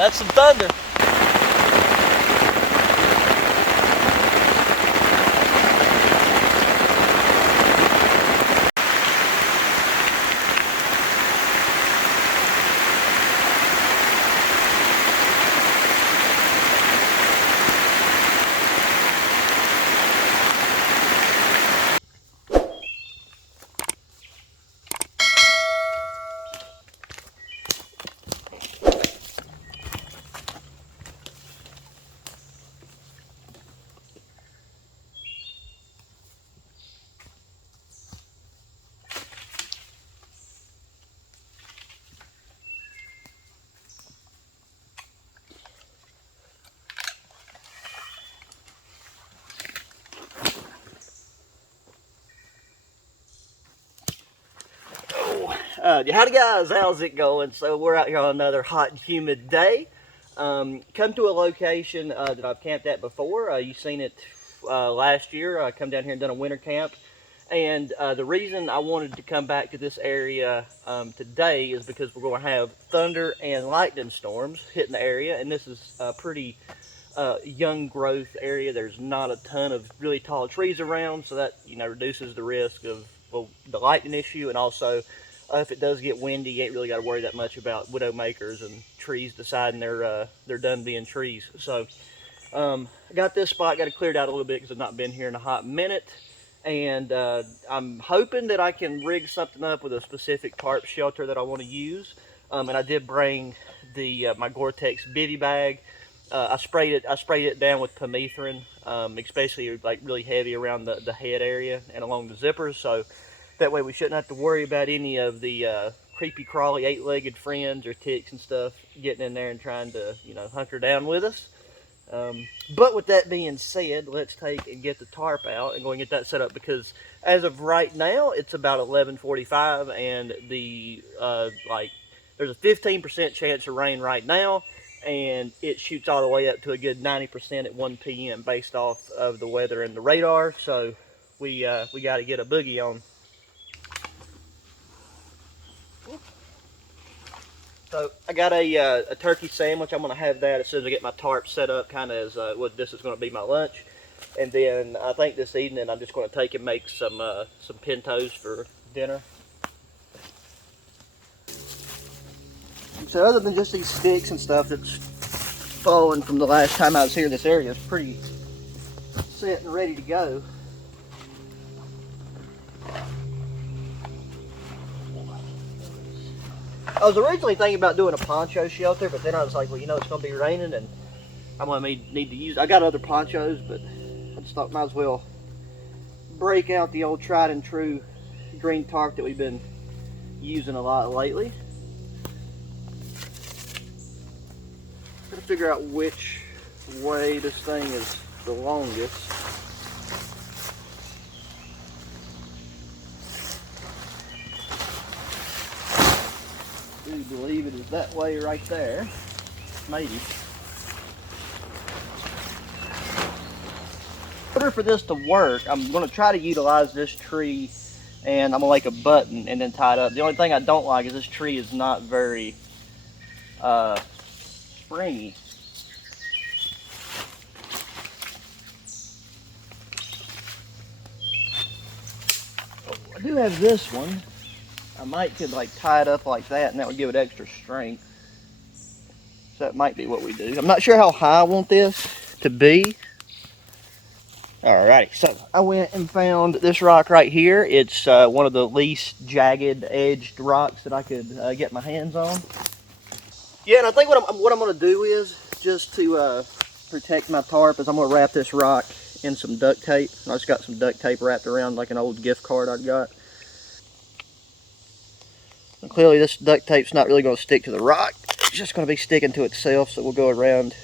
That's some thunder. Howdy guys, how's it going? So we're out here on another hot and humid day. Come to a location that I've camped at before. You've seen it last year. I come down here and done a winter camp. And the reason I wanted to come back to this area today is because we're going to have thunder and lightning storms hitting the area. And this is a pretty young growth area. There's not a ton of really tall trees around, so that reduces the risk of the lightning issue, and also if it does get windy, you ain't really got to worry that much about widow makers and trees deciding they're done being trees. So I got this spot, got it cleared out a little bit because I've not been here in a hot minute, and I'm hoping that I can rig something up with a specific tarp shelter that I want to use. And I did bring the my Gore-Tex bivy bag. I sprayed it down with permethrin, especially like really heavy around the head area and along the zippers, so that way we shouldn't have to worry about any of the creepy crawly 8-legged friends or ticks and stuff getting in there and trying to hunker down with us. But with that being said, let's take and get the tarp out and go and get that set up, because as of right now it's about 11:45 and the there's a 15% chance of rain right now, and it shoots all the way up to a good 90% at 1 p.m. based off of the weather and the radar. So we got to get a boogie on. So I got a turkey sandwich. I'm going to have that as soon as I get my tarp set up, kind of as what this is going to be my lunch. And then I think this evening I'm just going to take and make some pintos for dinner. So other than just these sticks and stuff that's fallen from the last time I was here, this area is pretty set and ready to go. I was originally thinking about doing a poncho shelter, but then I was like, well, it's going to be raining and I'm going to need to use, I got other ponchos, but I just thought might as well break out the old tried and true green tarp that we've been using a lot lately. Gotta figure out which way this thing is the longest. I do believe it is that way right there. Maybe. In order for this to work, I'm going to try to utilize this tree, and I'm going to make a button and then tie it up. The only thing I don't like is this tree is not very springy. I do have this one. I might could tie it up like that, and that would give it extra strength. So that might be what we do. I'm not sure how high I want this to be. Alrighty, so I went and found this rock right here. It's one of the least jagged edged rocks that I could get my hands on. Yeah, and I think what I'm going to do is, just to protect my tarp, is I'm going to wrap this rock in some duct tape. I just got some duct tape wrapped around like an old gift card I've got. And clearly this duct tape's not really going to stick to the rock. It's just going to be sticking to itself, so we'll go around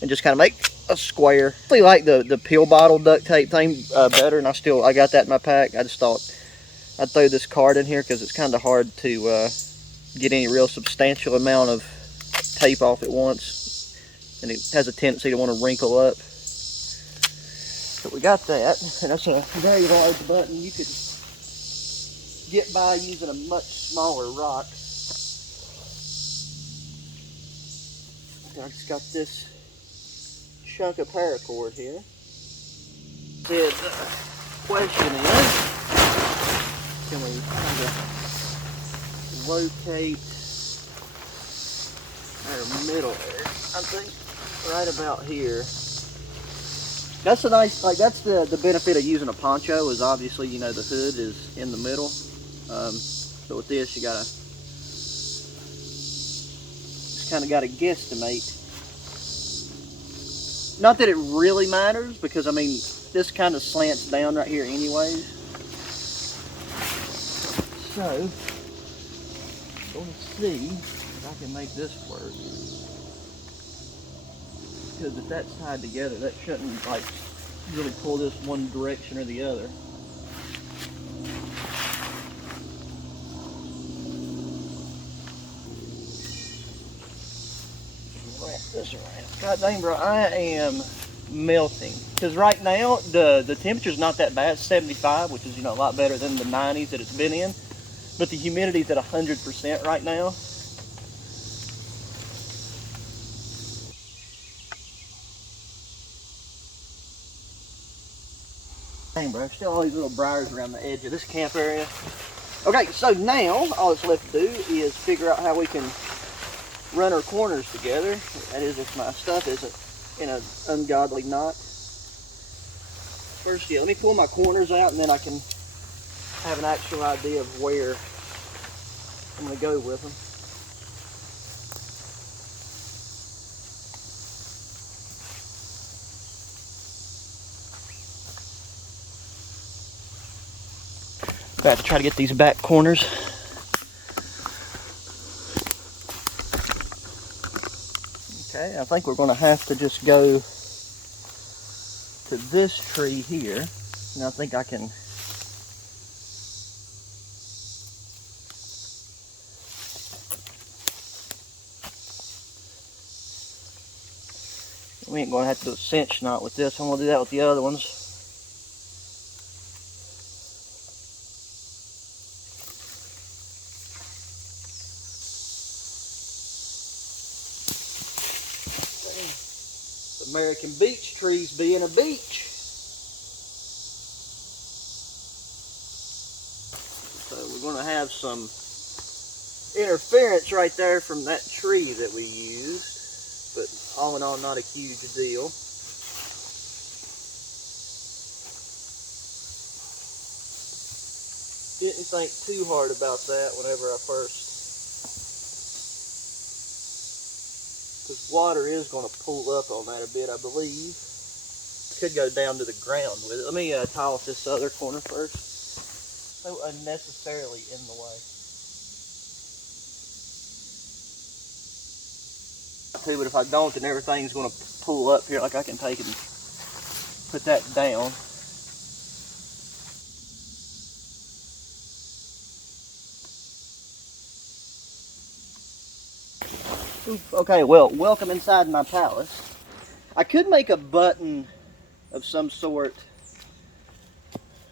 and just kind of make a square. I really like the pill bottle duct tape thing better, and I got that in my pack. I just thought I'd throw this card in here because it's kind of hard to get any real substantial amount of tape off at once, and it has a tendency to want to wrinkle up. So we got that, and that's a very large button. You could get by using a much smaller rock. I just got this chunk of paracord here. The question is, can we kind of locate our middle area? I think right about here. That's a nice, like that's the benefit of using a poncho is obviously, you know, the hood is in the middle. So with this, you gotta, just kind of gotta guesstimate. Not that it really matters, because I mean, this kind of slants down right here anyways. So, let's see if I can make this work. Because if that's tied together, that shouldn't like really pull this one direction or the other. Wrap this around. God dang, bro, I am melting. Because right now the temperature's not that bad. It's 75, which is, you know, a lot better than the 90s that it's been in. But the humidity's at 100% right now. Dang, bro, still all these little briars around the edge of this camp area. Okay, so now all that's left to do is figure out how we can run our corners together. That is, if my stuff isn't in an ungodly knot. First, yeah, let me pull my corners out, and then I can have an actual idea of where I'm going to go with them. Got to try to get these back corners. Okay, I think we're going to have to just go to this tree here, and I think I can we ain't going to have to do a cinch knot with this. I'm going to do that with the other ones. American beech trees being a beach. So we're going to have some interference right there from that tree that we used, but all in all, not a huge deal. Didn't think too hard about that whenever I first, because water is going to pull up on that a bit, I believe. Could go down to the ground with it. Let me tie off this other corner first. So unnecessarily in the way. But if I don't, then everything's going to pull up here. Like I can take it and put that down. Okay, well, welcome inside my palace. I could make a button of some sort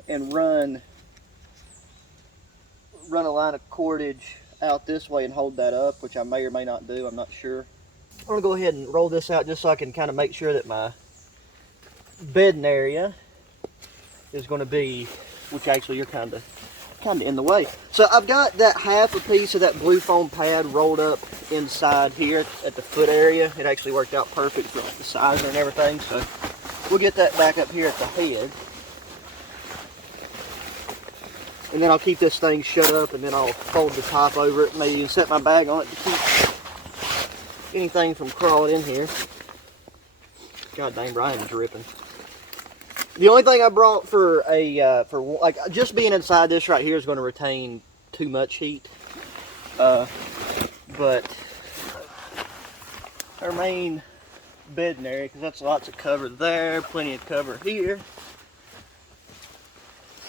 and run a line of cordage out this way and hold that up, which I may or may not do, I'm not sure. I'm going to go ahead and roll this out just so I can kind of make sure that my bedding area is going to be, which actually you're kind of in the way. So I've got that half a piece of that blue foam pad rolled up inside here at the foot area. It actually worked out perfect for the size and everything, so we'll get that back up here at the head. And then I'll keep this thing shut up, and then I'll fold the top over it, maybe even set my bag on it to keep anything from crawling in here. God dang, Brian's dripping. The only thing I brought for like just being inside this right here is going to retain too much heat. But our main bedding area, because that's lots of cover there, plenty of cover here,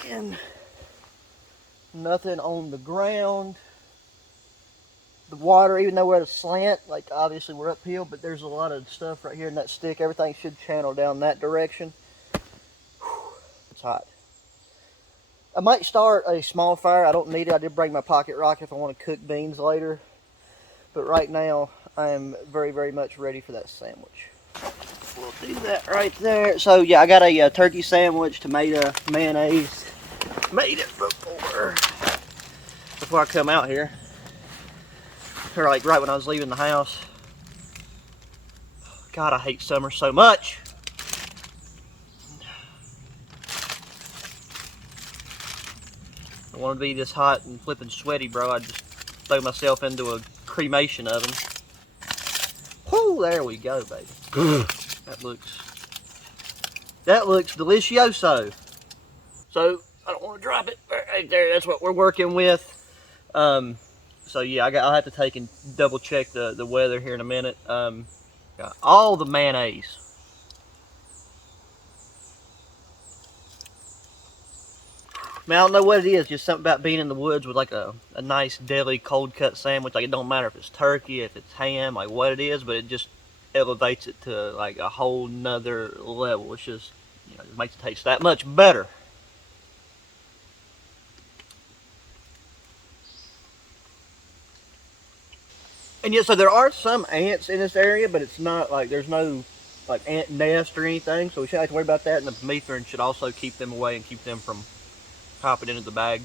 and nothing on the ground. The water, even though we're at a slant, like obviously we're uphill, but there's a lot of stuff right here in that stick. Everything should channel down that direction. It's hot. I might start a small fire. I don't need it. I did bring my pocket rocket if I want to cook beans later. But right now, I am very, very much ready for that sandwich. We'll do that right there. So yeah, I got a turkey sandwich, tomato, mayonnaise. Made it before I come out here. Or like right when I was leaving the house. God, I hate summer so much. I want to be this hot and flipping sweaty, bro. I'd just throw myself into a cremation oven. Whoo, there we go, baby. That looks delicioso. So I don't want to drop it right there. That's what we're working with. So yeah, I'll have to take and double check the weather here in a minute. Got all the mayonnaise. Man, I don't know what it is. Just something about being in the woods with like a nice deli cold cut sandwich. Like it don't matter if it's turkey, if it's ham, like what it is, but it just elevates it to like a whole nother level. It's just, you know, it makes it taste that much better. And yeah, so there are some ants in this area, but it's not like there's no like ant nest or anything, so we shouldn't have to worry about that. And the permethrin should also keep them away and keep them from hopping into the bag.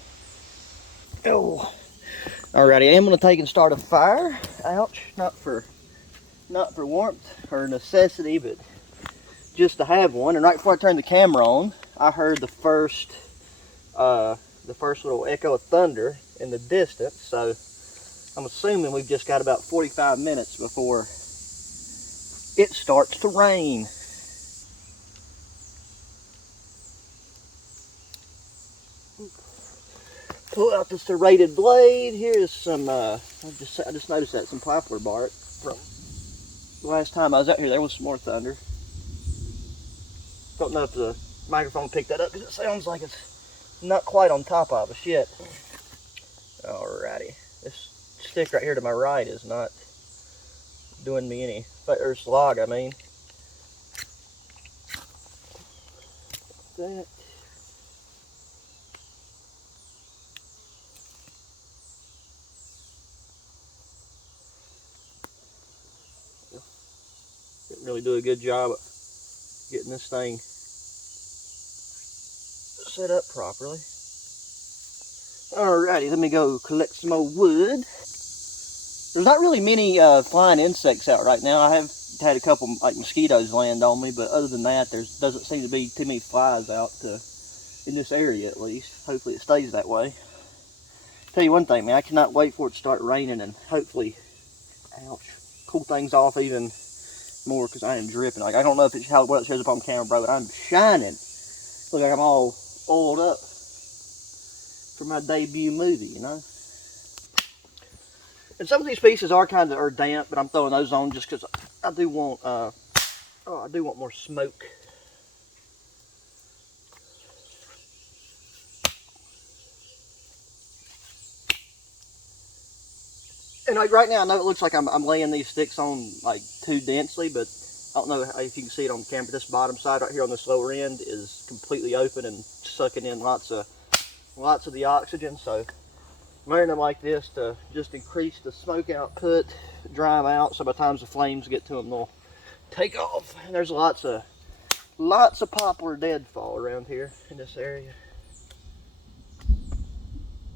Oh, alrighty, I am gonna take and start a fire. Ouch! Not for warmth or necessity, but just to have one. And right before I turned the camera on, I heard the first little echo of thunder in the distance. So I'm assuming we've just got about 45 minutes before it starts to rain. Pull out the serrated blade. Here's some, I just noticed that, some poplar bark from the last time I was out here. There was some more thunder. Don't know if the microphone picked that up because it sounds like it's not quite on top of us yet. Alrighty. This stick right here to my right is not doing me any, or slog, I mean. That. Didn't really do a good job of getting this thing set up properly. Alrighty, let me go collect some more wood. There's not really many flying insects out right now. I have had a couple like mosquitoes land on me, but other than that, there doesn't seem to be too many flies out in this area at least. Hopefully it stays that way. Tell you one thing, man, I cannot wait for it to start raining and hopefully, ouch, cool things off even more because I am dripping. Like I don't know if it's what it shows up on camera, bro, but I'm shining. Look like I'm all oiled up for my debut movie, you know. And some of these pieces are damp, but I'm throwing those on just because I do want more smoke. And like right now, I know it looks like I'm laying these sticks on like too densely, but I don't know if you can see it on camera. This bottom side right here on this lower end is completely open and sucking in lots of the oxygen. So I'm layering them like this to just increase the smoke output, dry them out, so by the time the flames get to them, they'll take off. And there's lots of poplar deadfall around here in this area.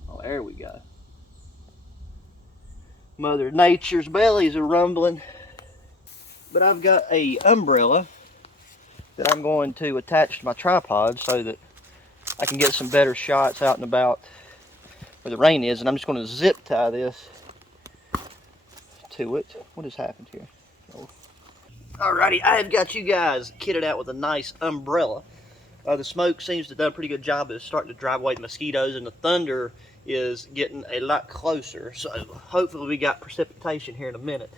Oh, there we go. Mother Nature's bellies are rumbling. But I've got a umbrella that I'm going to attach to my tripod so that I can get some better shots out and about where the rain is. And I'm just going to zip tie this to it. What has happened here? Oh. Alrighty, I have got you guys kitted out with a nice umbrella. The smoke seems to have done a pretty good job of starting to drive away the mosquitoes, and the thunder is getting a lot closer. So hopefully we got precipitation here in a minute.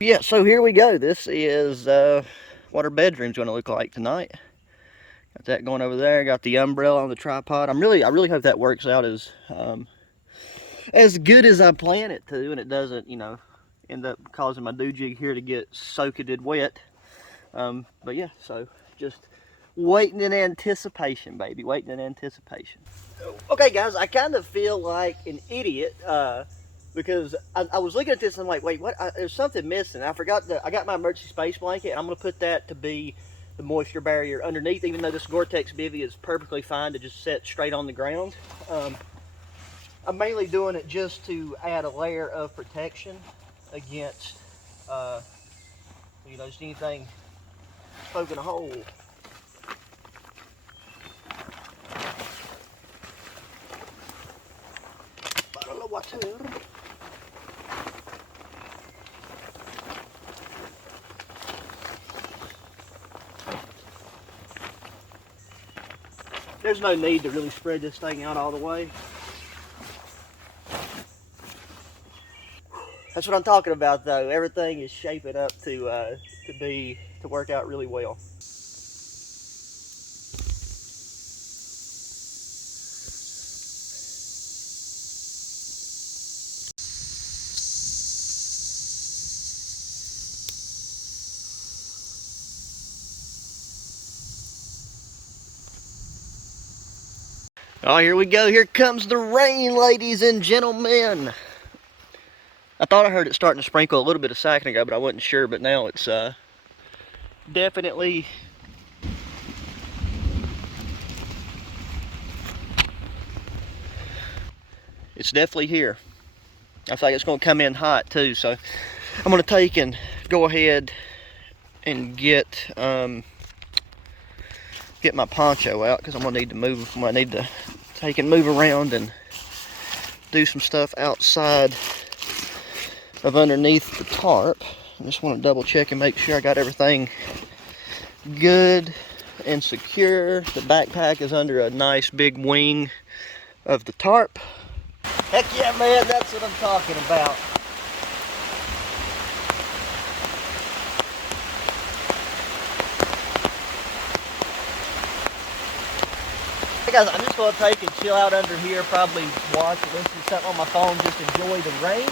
Yeah, so here we go. This is what our bedroom's going to look like tonight. Got that going over there. Got the umbrella on the tripod. I really hope that works out as good as I plan it to, and it doesn't, you know, end up causing my do jig here to get soaked wet. But yeah, so just waiting in anticipation, baby, waiting in anticipation. Okay guys, I kind of feel like an idiot because I was looking at this and I'm like, wait, what? There's something missing. I forgot that I got my emergency space blanket, and I'm going to put that to be the moisture barrier underneath, even though this Gore-Tex bivy is perfectly fine to just set straight on the ground. I'm mainly doing it just to add a layer of protection against, just anything poking a hole. Bottle of water. There's no need to really spread this thing out all the way. That's what I'm talking about, though. Everything is shaping up to work out really well. Oh, here we go. Here comes the rain, ladies and gentlemen. I thought I heard it starting to sprinkle a little bit a second ago, but I wasn't sure. But now it's definitely here. I feel like it's going to come in hot too. So I'm going to take and go ahead and get my poncho out, because I'm going to need to move. I need to take and move around and do some stuff outside of underneath the tarp. I just want to double check and make sure I got everything good and secure. The backpack is under a nice big wing of the tarp. Heck yeah, man, that's what I'm talking about. Hey guys, I'm just going to take and chill out under here, probably watch or listen to something on my phone, just enjoy the rain.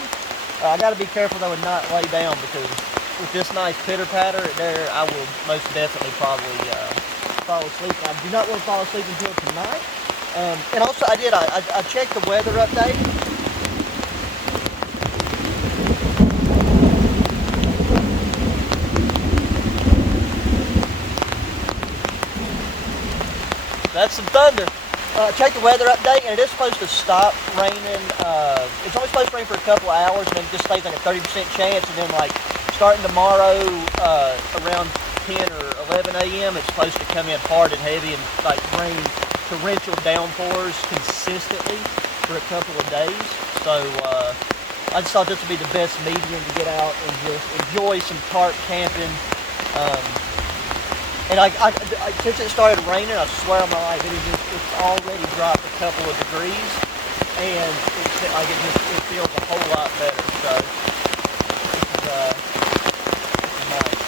I got to be careful though and not lay down, because with this nice pitter patter there, I will most definitely probably fall asleep. I do not want to fall asleep until tonight. And also I checked the weather update. That's some thunder. Check the weather update, and it is supposed to stop raining. It's only supposed to rain for a couple of hours, and then it just stays like a 30% chance. And then, like, starting tomorrow around 10 or 11 a.m., it's supposed to come in hard and heavy and like rain torrential downpours consistently for a couple of days. So I just thought this would be the best medium to get out and just enjoy some tarp camping. And since it started raining, I swear on my life, it's already dropped a couple of degrees, and it feels a whole lot better. So this is nice.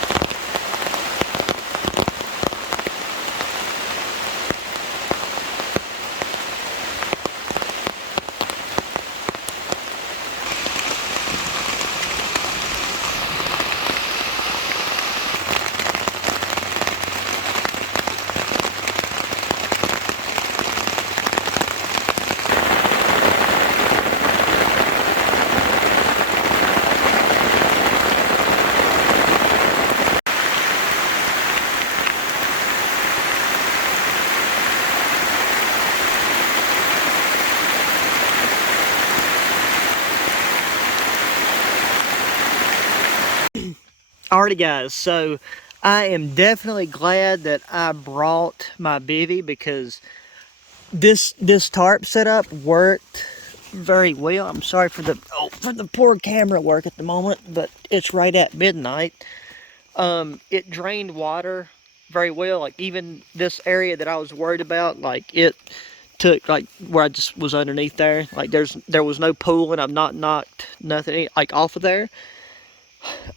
Alrighty guys, so I am definitely glad that I brought my bivy, because this tarp setup worked very well. I'm sorry for the poor camera work at the moment, but it's right at midnight. It drained water very well. Like, even this area that I was worried about, like, it took, like, where I just was underneath there, like there was no pool, and I've not knocked nothing like off of there.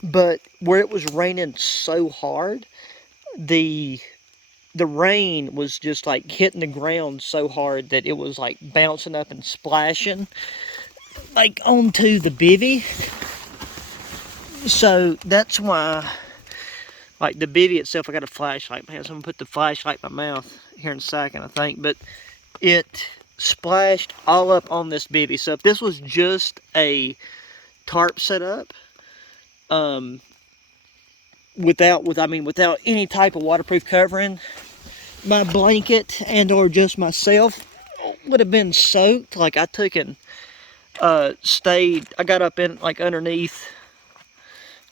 But where it was raining so hard, the rain was just like hitting the ground so hard that it was like bouncing up and splashing like onto the bivy. So that's why, like the bivy itself, I got a flashlight. Man, so I'm gonna put the flashlight in my mouth here in a second, I think. But it splashed all up on this bivy. So if this was just a tarp setup, without any type of waterproof covering, my blanket and or just myself would have been soaked. Like I took and I got up in like underneath.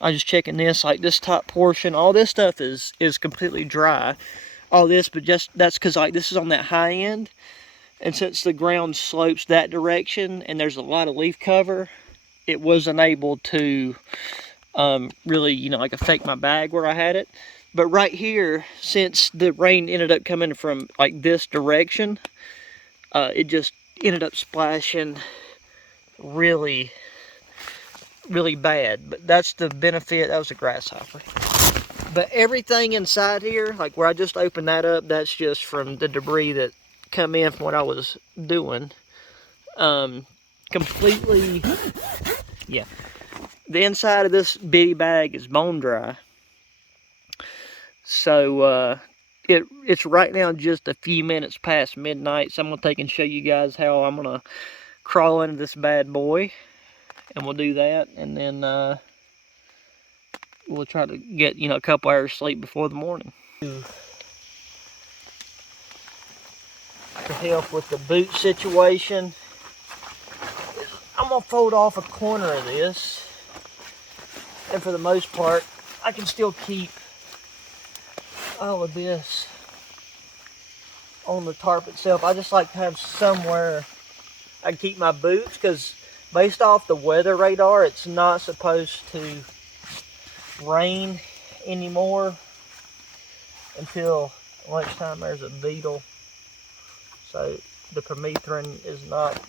I was just checking this, like this top portion, all this stuff is completely dry. All this, but just that's because like this is on that high end, and since the ground slopes that direction and there's a lot of leaf cover, it wasn't able to really, like affect my bag where I had it. But right here, since the rain ended up coming from like this direction, it just ended up splashing really, really bad. But that's the benefit. That was a grasshopper. But everything inside here, like where I just opened that up, that's just from the debris that come in from what I was doing. Completely, yeah. The inside of this bitty bag is bone dry. So it's right now just a few minutes past midnight. So I'm gonna take and show you guys how I'm gonna crawl into this bad boy, and we'll do that, and then we'll try to get a couple hours sleep before the morning. To help with the boot situation, I'm gonna fold off a corner of this, and for the most part, I can still keep all of this on the tarp itself. I just like to have somewhere I can keep my boots, because based off the weather radar, it's not supposed to rain anymore until lunchtime. There's a beetle, so the permethrin is not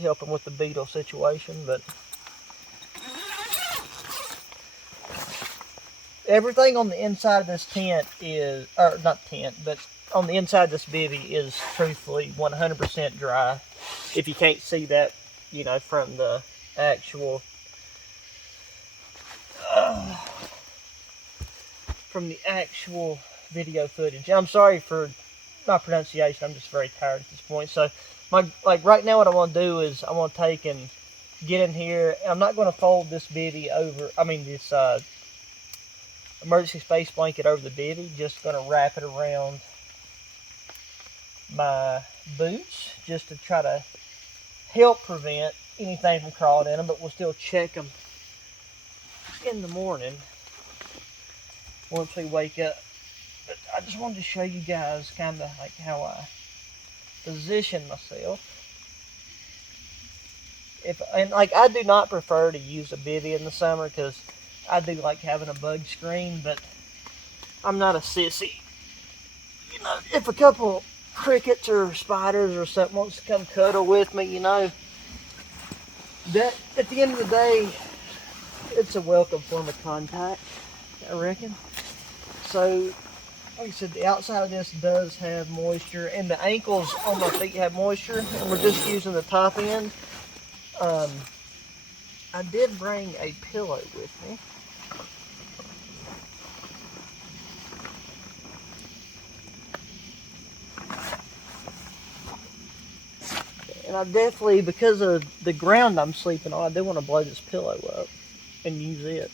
helping with the beetle situation. But everything on the inside of this tent is, or not tent, but on the inside of this bivy is truthfully 100% dry. If you can't see that, from the actual video footage. I'm sorry for my pronunciation. I'm just very tired at this point. So, right now, what I want to do is I want to take and get in here. I'm not going to fold this bivy over. This emergency space blanket over the bivy. Just going to wrap it around my boots just to try to help prevent anything from crawling in them, but we'll still check them in the morning once we wake up. But I just wanted to show you guys kind of like how I position myself. I do not prefer to use a bivy in the summer, because I do like having a bug screen, but I'm not a sissy. If a couple crickets or spiders or something wants to come cuddle with me, that at the end of the day, it's a welcome form of contact, I reckon. So, like I said, the outside of this does have moisture, and the ankles on my feet have moisture, and we're just using the top end. I did bring a pillow with me. And I definitely, because of the ground I'm sleeping on, I do want to blow this pillow up and use it.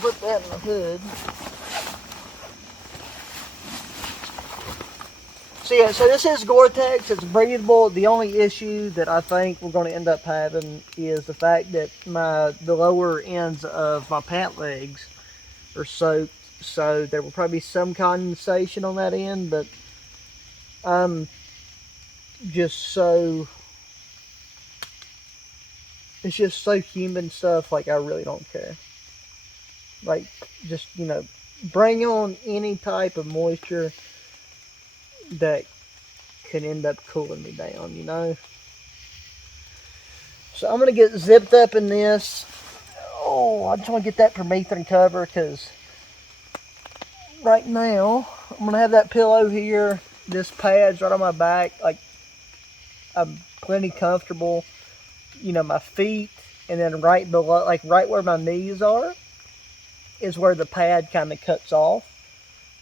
Put that in the hood. So this is Gore-Tex. It's breathable. The only issue that I think we're going to end up having is the fact that the lower ends of my pant legs are soaked. So there will probably be some condensation on that end, but I'm just so it's just so humid and stuff. Like, I really don't care. Like, just, bring on any type of moisture that could end up cooling me down. So I'm going to get zipped up in this. Oh, I just want to get that permethrin cover because right now I'm going to have that pillow here. This pad's right on my back. Like, I'm plenty comfortable. My feet, and then right below, like right where my knees are, is where the pad kind of cuts off.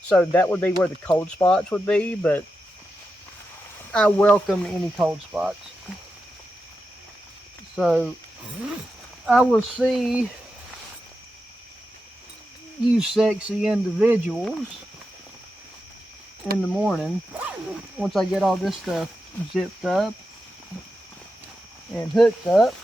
So that would be where the cold spots would be, but I welcome any cold spots. So I will see you sexy individuals in the morning once I get all this stuff zipped up and hooked up.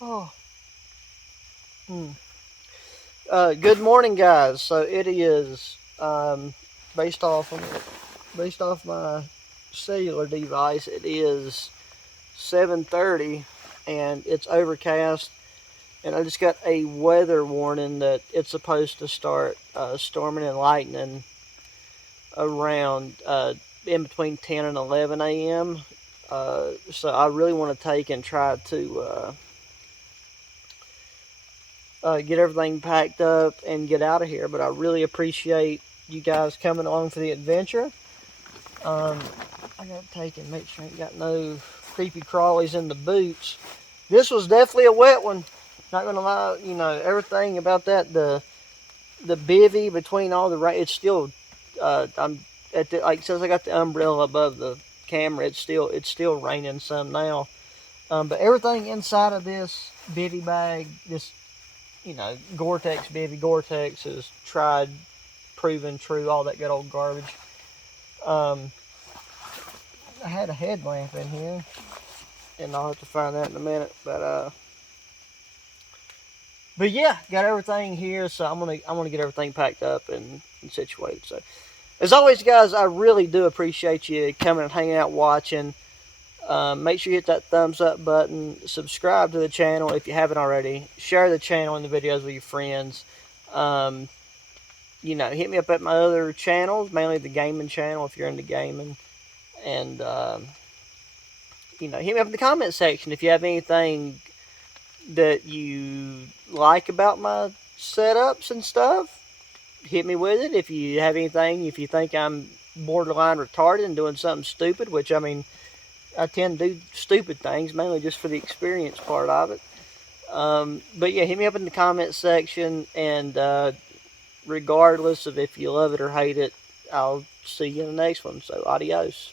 Oh. Good morning, guys. So it is based off my cellular device. It is 7:30, and it's overcast. And I just got a weather warning that it's supposed to start storming and lightning around in between 10 and 11 a.m. So I really want to take and try to get everything packed up and get out of here. But I really appreciate you guys coming along for the adventure. I gotta take and make sure I ain't got no creepy crawlies in the boots. This was definitely a wet one. Not gonna lie, everything about that, the bivvy between all the rain, it's still, I'm at the, like, since I got the umbrella above the camera, it's still raining some now. But everything inside of this bivvy bag, this, Gore-Tex bivvy, Gore-Tex is tried, proven true, all that good old garbage. I had a headlamp in here, and I'll have to find that in a minute. But yeah, got everything here, so I'm gonna get everything packed up and situated. So, as always, guys, I really do appreciate you coming and hanging out, watching. Make sure you hit that thumbs up button. Subscribe to the channel if you haven't already. Share the channel and the videos with your friends. Hit me up at my other channels, mainly the gaming channel if you're into gaming. And, hit me up in the comment section if you have anything that you like about my setups and stuff. Hit me with it. If you have anything, if you think I'm borderline retarded and doing something stupid, which, I mean, I tend to do stupid things, mainly just for the experience part of it. But yeah, hit me up in the comment section, and regardless of if you love it or hate it, I'll see you in the next one. So, adios.